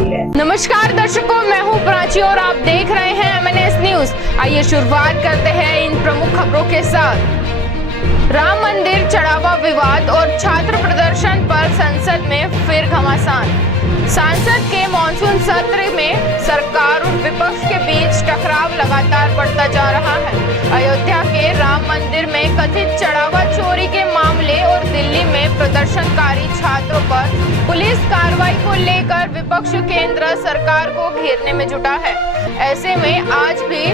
रही है। नमस्कार दर्शकों, मैं हूं प्राची और आप देख रहे हैं MNS न्यूज। आइए शुरुआत करते हैं इन प्रमुख खबरों के साथ। राम मंदिर चढ़ावा विवाद और छात्र प्रदर्शन पर संसद में फिर घमासान। संसद के मॉनसून सत्र में सरकार और विपक्ष के बीच टकराव लगातार बढ़ता जा रहा है। अयोध्या के राम मंदिर में कथित चढ़ावा चोरी के मामले और दिल्ली में प्रदर्शनकारी छात्रों पर पुलिस कार्रवाई को लेकर विपक्ष केंद्र सरकार को घेरने में जुटा है। ऐसे में आज भी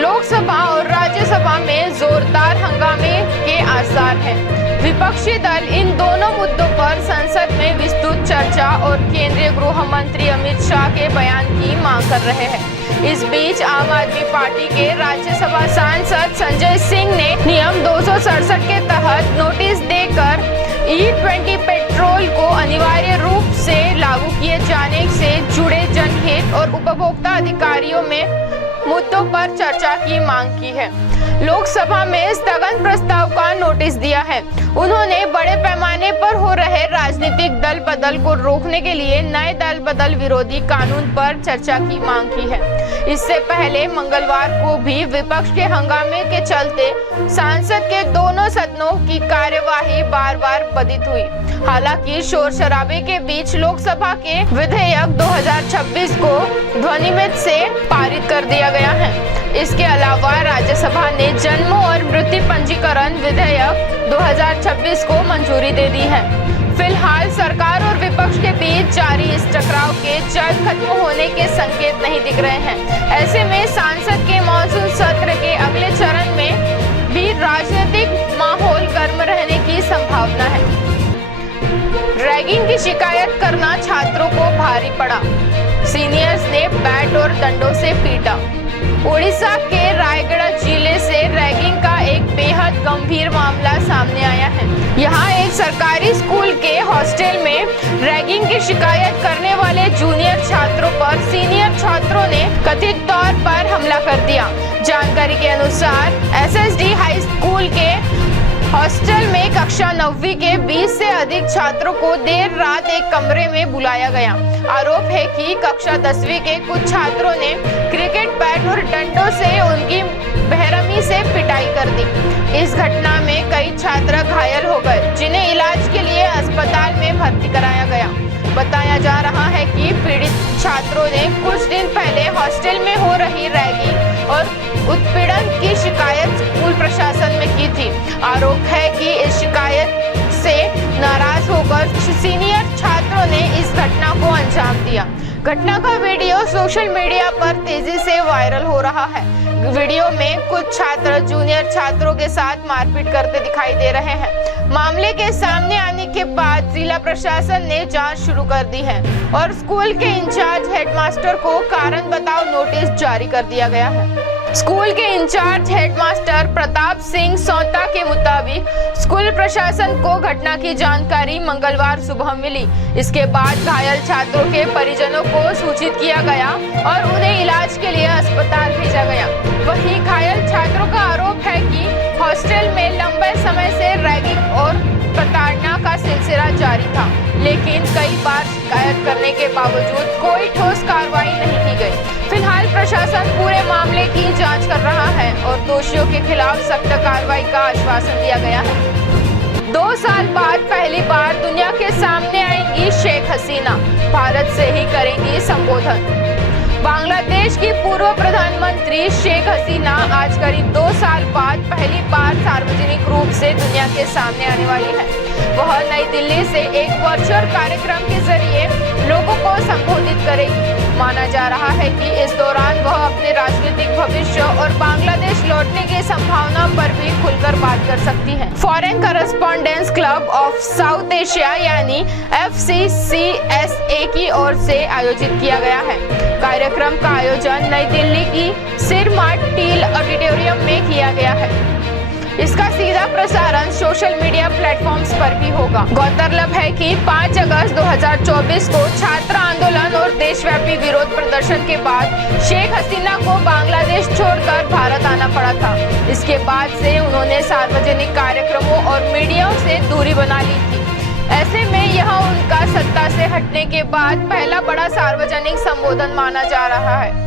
लोकसभा और राज्यसभा में जोरदार हंगामे के आसार हैं। विपक्षी दल इन दोनों मुद्दों पर संसद में विस्तृत चर्चा और केंद्रीय गृह मंत्री अमित शाह के बयान की मांग कर रहे हैं। इस बीच आम आदमी पार्टी के राज्यसभा सांसद संजय सिंह ने नियम 267 के तहत नोटिस देकर E20 पेट्रोल को अनिवार्य रूप से लागू किए जाने से जुड़े जनहित और उपभोक्ता अधिकारियों में मुद्दों पर चर्चा की मांग की है। लोकसभा में स्थगन प्रस्ताव का नोटिस दिया है। उन्होंने बड़े पैमाने पर हो रहे राजनीतिक दल बदल को रोकने के लिए नए दल बदल विरोधी कानून पर चर्चा की मांग की है। इससे पहले मंगलवार को भी विपक्ष के हंगामे के चलते संसद के दोनों सदनों की कार्यवाही बार बार बाधित हुई। हालांकि शोर शराबे के बीच लोकसभा के विधेयक 2026 को ध्वनिमत से पारित कर दिया गया है। इसके अलावा राज्यसभा ने जन्म और मृत्यु पंजीकरण विधेयक 2026 को मंजूरी दे दी है। फिलहाल सरकार और विपक्ष के बीच जारी इस टकराव के जल्द खत्म होने के संकेत नहीं दिख रहे हैं। ऐसे में संसद के मॉनसून सत्र के अगले चरण में भी राजनीतिक माहौल गर्म रहने की संभावना है। रैगिंग की शिकायत करना छात्रों को भारी पड़ा। सीनियर्स ने बैट और डंडों से पीटा। उड़ीसा के रायगढ़ जिले से रैगिंग का एक बेहद गंभीर मामला सामने आया है। यहाँ एक सरकारी स्कूल के हॉस्टल में रैगिंग की शिकायत करने वाले जूनियर छात्रों पर सीनियर छात्रों ने कथित तौर पर हमला कर दिया। जानकारी के अनुसार SSD हाई स्कूल के हॉस्टल में कक्षा 9वीं के 20 से अधिक छात्रों को देर रात एक कमरे में बुलाया गया। आरोप है कि कक्षा 10वीं के कुछ छात्रों ने क्रिकेट बैट और डंडों से उनकी बेरहमी से पिटाई कर दी। इस घटना में कई छात्र घायल हो गए, जिन्हें इलाज के लिए अस्पताल में भर्ती कराया गया। बताया जा रहा है कि पीड़ित छात्रों ने कुछ दिन पहले हॉस्टल में हो रही रैगिंग और उत्पीड़न की शिकायत स्कूल प्रशासन में की थी। आरोप है कि इस शिकायत से नाराज होकर सीनियर छात्रों ने इस घटना को अंजाम दिया। घटना का वीडियो सोशल मीडिया पर तेजी से वायरल हो रहा है। वीडियो में कुछ छात्र जूनियर छात्रों के साथ मारपीट करते दिखाई दे रहे हैं। मामले के सामने आने के बाद जिला प्रशासन ने जांच शुरू कर दी है और स्कूल के इंचार्ज हेडमास्टर को कारण बताओ नोटिस जारी कर दिया गया है। स्कूल के इंचार्ज हेडमास्टर प्रताप सिंह सौता के मुताबिक स्कूल प्रशासन को घटना की जानकारी मंगलवार सुबह मिली। इसके बाद घायल छात्रों के परिजनों को सूचित किया गया और उन्हें इलाज के लिए अस्पताल भेजा गया। वहीं घायल छात्रों का आरोप है कि हॉस्टल में लंबे समय से रैगिंग और प्रताड़ना का सिलसिला जारी था, लेकिन कई बार शिकायत करने के बावजूद कोई ठोस कार्रवाई नहीं की गई। फिलहाल प्रशासन पूरे मामले की जांच कर रहा है और दोषियों के खिलाफ सख्त कार्रवाई का आश्वासन दिया गया है। 2 साल बाद पहली बार दुनिया के सामने आएंगी शेख हसीना, भारत से ही करेंगी संबोधन। बांग्लादेश की पूर्व प्रधानमंत्री शेख हसीना आज करीब 2 साल बाद पहली बार सार्वजनिक रूप से दुनिया के सामने आने वाली है। वह नई दिल्ली से एक वर्चुअल कार्यक्रम के जरिए लोगों को संबोधित करेगी। माना जा रहा है कि इस दौरान वह अपने राजनीतिक भविष्य और बांग्लादेश लौटने की संभावना पर भी खुलकर बात कर सकती हैं। Foreign correspondence club of south Asia यानी FCCSA की ओर से आयोजित किया गया है। कार्यक्रम का आयोजन नई दिल्ली की सिरमाट टील ऑडिटोरियम में किया गया है। इसका सीधा प्रसारण सोशल मीडिया प्लेटफॉर्म्स पर भी होगा। गौरतलब है कि 5 अगस्त 2024 को छात्र आंदोलन और देशव्यापी विरोध प्रदर्शन के बाद शेख हसीना को बांग्लादेश छोड़कर भारत आना पड़ा था। इसके बाद से उन्होंने सार्वजनिक कार्यक्रमों और मीडिया से दूरी बना ली थी। ऐसे में यह उनका सत्ता से हटने के बाद पहला बड़ा सार्वजनिक संबोधन माना जा रहा है।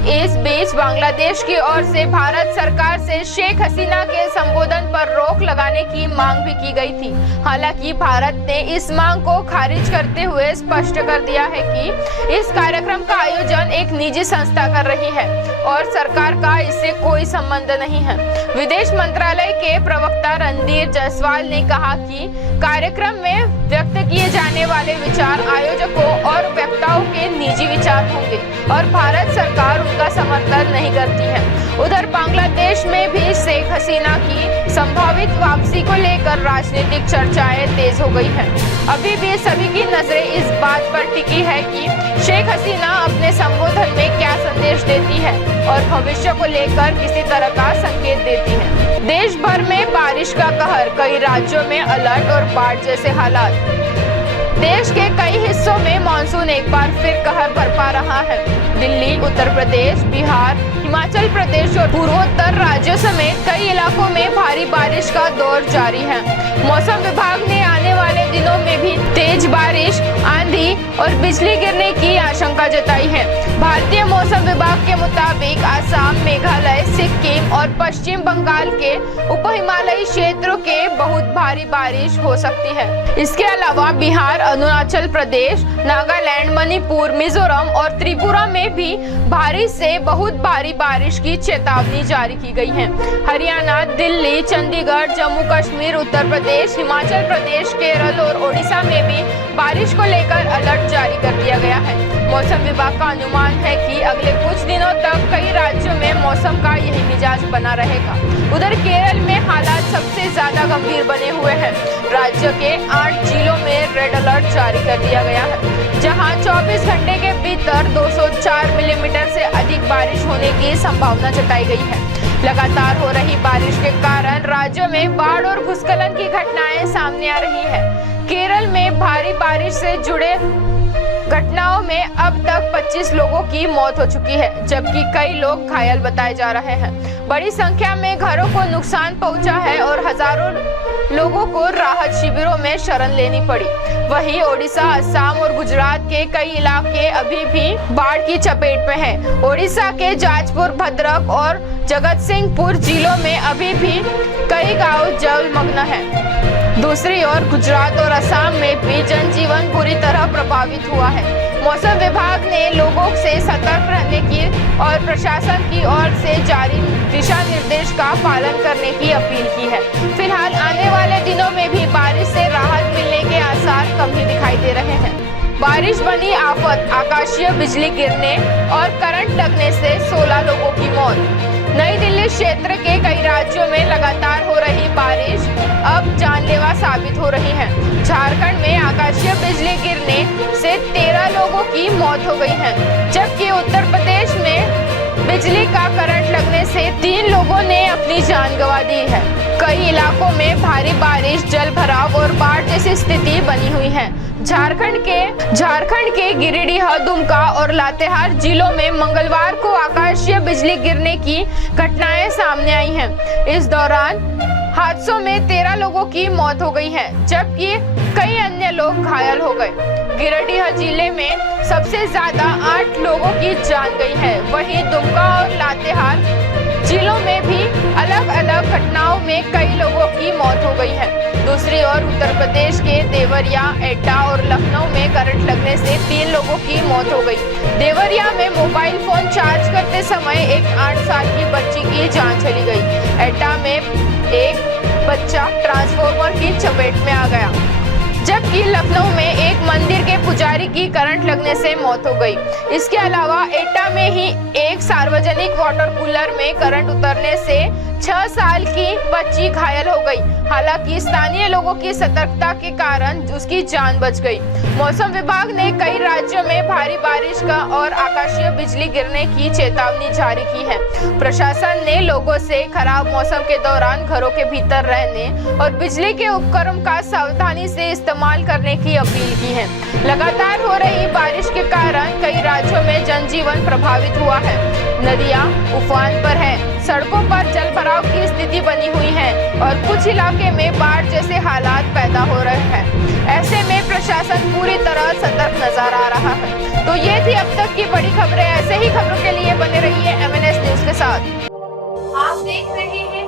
इस बीच बांग्लादेश की ओर से भारत सरकार से शेख हसीना के संबोधन पर रोक लगाने की मांग भी की गई थी। हालांकि भारत ने इस मांग को खारिज करते हुए स्पष्ट कर दिया है कि इस कार्यक्रम का आयोजन एक निजी संस्था कर रही है और सरकार का इससे कोई संबंध नहीं है। विदेश मंत्रालय के प्रवक्ता रणधीर जायसवाल ने कहा कि कार्यक्रम में व्यक्त किए जाने वाले विचार आयोजकों और वक्ताओं के निजी विचार होंगे और भारत सरकार उनका समर्थन नहीं करती है। उधर बांग्लादेश में भी शेख हसीना की संभावित वापसी को लेकर राजनीतिक चर्चाएं तेज हो गई हैं। अभी भी सभी की नजरें इस बात पर टिकी है कि शेख हसीना अपने संबोधन में क्या संदेश देती है और भविष्य को लेकर किसी तरह का संकेत देती है। देश भर में बारिश का कहर, कई राज्यों में अलर्ट और बाढ़ जैसे हालात। देश के कई हिस्सों में मानसून एक बार फिर कहर बरपा रहा है। दिल्ली, उत्तर प्रदेश, बिहार, हिमाचल प्रदेश और पूर्वोत्तर राज्यों समेत कई इलाकों में भारी बारिश का दौर जारी है। मौसम विभाग ने आने वाले दिनों में भी तेज बारिश, आंधी और बिजली गिरने की आशंका जताई है। भारतीय मौसम विभाग के मुताबिक आसाम, मेघालय, सिक्किम और पश्चिम बंगाल के उप हिमालयी क्षेत्रों के बहुत भारी बारिश हो सकती है। इसके अलावा बिहार, अरुणाचल प्रदेश, नागालैंड, मणिपुर, मिजोरम और त्रिपुरा में भी भारी से बहुत भारी बारिश की चेतावनी जारी की गई है। हरियाणा, दिल्ली, चंडीगढ़, जम्मू कश्मीर, उत्तर प्रदेश, हिमाचल प्रदेश, केरल और ओडिशा में भी बारिश को लेकर अलर्ट जारी कर दिया गया है। मौसम विभाग का अनुमान है कि अगले कुछ दिनों तक कई राज्यों में मौसम का यही मिजाज बना रहेगा। उधर केरल में हालात सबसे ज्यादा गंभीर बने हुए हैं। राज्य के 8 जिलों में रेड अलर्ट जारी कर दिया गया है, जहां 24 घंटे के भीतर 204 मिलीमीटर से अधिक बारिश होने की संभावना जताई गई है। लगातार हो रही बारिश के कारण राज्यों में बाढ़ और भूस्खलन की घटनाएं सामने आ रही है। केरल में भारी बारिश से जुड़े घटनाओं में अब तक 25 लोगों की मौत हो चुकी है, जबकि कई लोग घायल बताए जा रहे हैं। बड़ी संख्या में घरों को नुकसान पहुंचा है और हजारों लोगों को राहत शिविरों में शरण लेनी पड़ी। वहीं ओडिशा, असम और गुजरात के कई इलाके अभी भी बाढ़ की चपेट में हैं। ओडिशा के जाजपुर, भद्रक और जगत सिंहपुर जिलों में अभी भी कई गांव जलमग्न हैं। दूसरी ओर गुजरात और असम में भी जनजीवन बुरी तरह प्रभावित हुआ है। मौसम विभाग ने लोगों से सतर्क रहने की और प्रशासन की ओर से जारी दिशा निर्देश का पालन करने की अपील की है। फिलहाल आने वाले दिनों में भी बारिश से राहत मिलने के आसार कम ही दिखाई दे रहे हैं। बारिश बनी आफत, आकाशीय बिजली गिरने और करंट लगने से 16 लोगों की मौत। नई दिल्ली क्षेत्र के कई राज्यों में लगातार हो रही बारिश अब जानलेवा साबित हो रही है। झारखंड में आकाशीय बिजली गिरने से 13 लोगों की मौत हो गई है, जबकि उत्तर प्रदेश में बिजली का करंट लगने से 3 लोगों ने अपनी जान गंवा दी है। कई इलाकों में भारी बारिश, जल भराव और बाढ़ जैसी स्थिति बनी हुई है। झारखंड के गिरिडीह, दुमका और लातेहार जिलों में मंगलवार को आकाशीय बिजली गिरने की घटनाएं सामने आई हैं। इस दौरान हादसों में 13 लोगों की मौत हो गई है, जबकि कई अन्य लोग घायल हो गए। गिरिडीह जिले में सबसे ज्यादा 8 लोगों की जान गई है। वहीं दुमका और लातेहार जिलों में भी अलग अलग घटनाओं में कई लोगों की मौत हो गई है। दूसरी ओर उत्तर प्रदेश के देवरिया, एटा और लखनऊ में करंट लगने से 3 लोगों की मौत हो गई। देवरिया में मोबाइल फोन चार्ज करते समय एक 8 साल की बच्ची की जान चली गई। एटा में एक बच्चा ट्रांसफार्मर की चपेट में आ गया, जबकि लखनऊ में एक मंदिर के पुजारी की करंट लगने से मौत हो गई। इसके अलावा एटा में ही एक सार्वजनिक वाटर कूलर में करंट उतरने से 6 साल की बच्ची घायल हो गई। हालांकि स्थानीय लोगों की सतर्कता के कारण उसकी जान बच गई। मौसम विभाग ने कई राज्यों में भारी बारिश का और आकाशीय बिजली गिरने की चेतावनी जारी की है। प्रशासन ने लोगों से खराब मौसम के दौरान घरों के भीतर रहने और बिजली के उपकरण का सावधानी से इस्तेमाल करने की अपील की है। लगातार हो रही बारिश के कारण कई राज्यों में जनजीवन प्रभावित हुआ है। नदियां उफान पर है, सड़कों पर जल भराव की स्थिति बनी हुई है। और कुछ इलाके में बाढ़ जैसे हालात पैदा हो रहे हैं। ऐसे में प्रशासन पूरी तरह सतर्क नजर आ रहा है। तो ये थी अब तक की बड़ी खबरें। ऐसे ही खबरों के लिए बने रहिए MNS न्यूज के साथ। आप देख रहे हैं